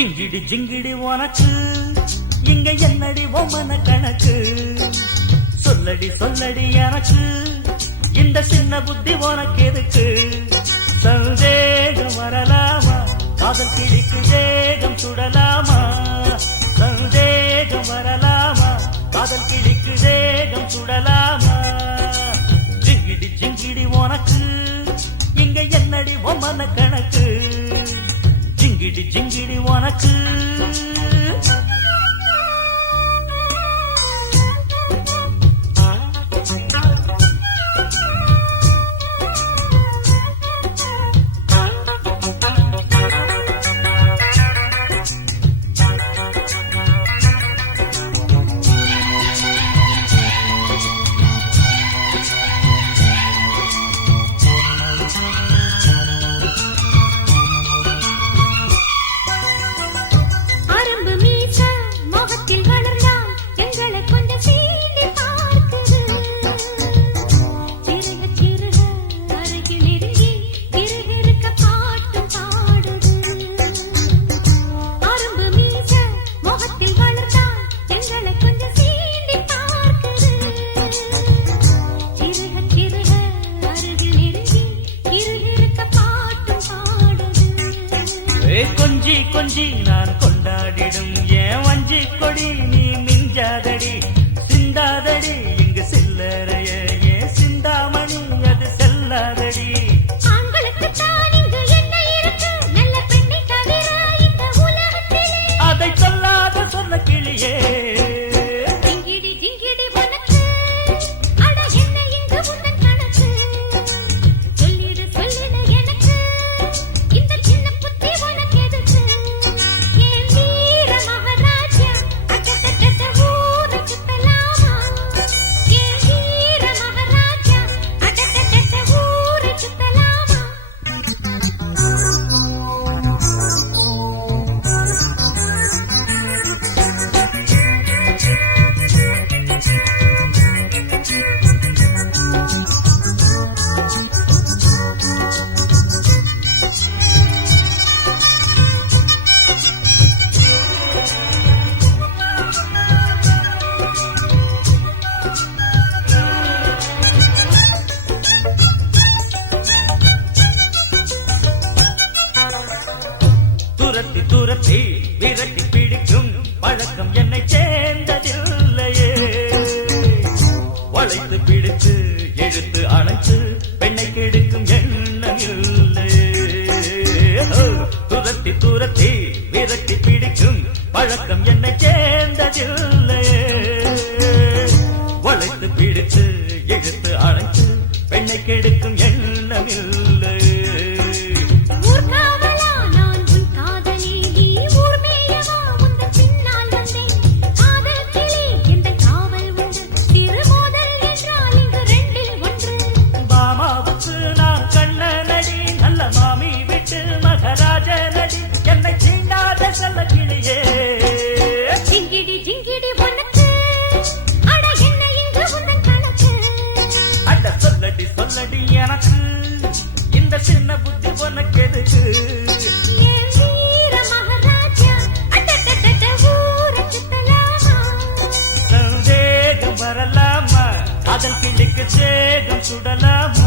ஜிங்கிடி ஜிங்கிடி உனக்கு இங்க என்னடி ஒம்மன கணக்கு சொல்லடி சொல்லடி எனக்கு இந்த சின்ன புத்தி உனக்கு எதுக்கு சந்தேகம் வரலாமா காதல் கிழிக்கு வேகம் சுடலாமா சந்தேகம் வரலாமா காதல் கிழிக்கு வேகம் சுடலாமா ஜிங்கிடி ஜிங்கிடி உனக்கு இங்க என்னடி ஒம்மன கணக்கு ஜிங்கிடி ஜிங்கிடி உனக்கு கொஞ்சி கொஞ்சி நான் கொண்டாடிடும் ஏன் வஞ்சி கொடி நீ மிஞ்சாதடி சிந்தாதடி இங்கு சில்லறைய ஏன் சிந்தாமணி அது செல்லாதடி அதை சொல்லாத சொன்ன கிளியே துரத்தி துரத்தி விரட்டி பிடிக்கும் பழக்கம் என்னை சேர்ந்ததில்லையே வளைத்து பிடித்து எழுத்து அணைத்து பெண்ணை கெடுக்கும் எண்ணம் இல்லையே துரத்தி துரத்தி விரட்டி பிடிக்கும் பழக்கம் என்னை சேர்ந்ததில்லையே வளைத்து பிடித்து எழுத்து அணைத்து பெண்ணை கெடுக்கும் எண்ணம் இல்லை சொல்லடி எனக்கு இந்த சின்ன புத்தி உனக்கு எதுக்கு சந்தேகம் வரலாமா காதல் கிளிக்கு சேகம் சுடலாமா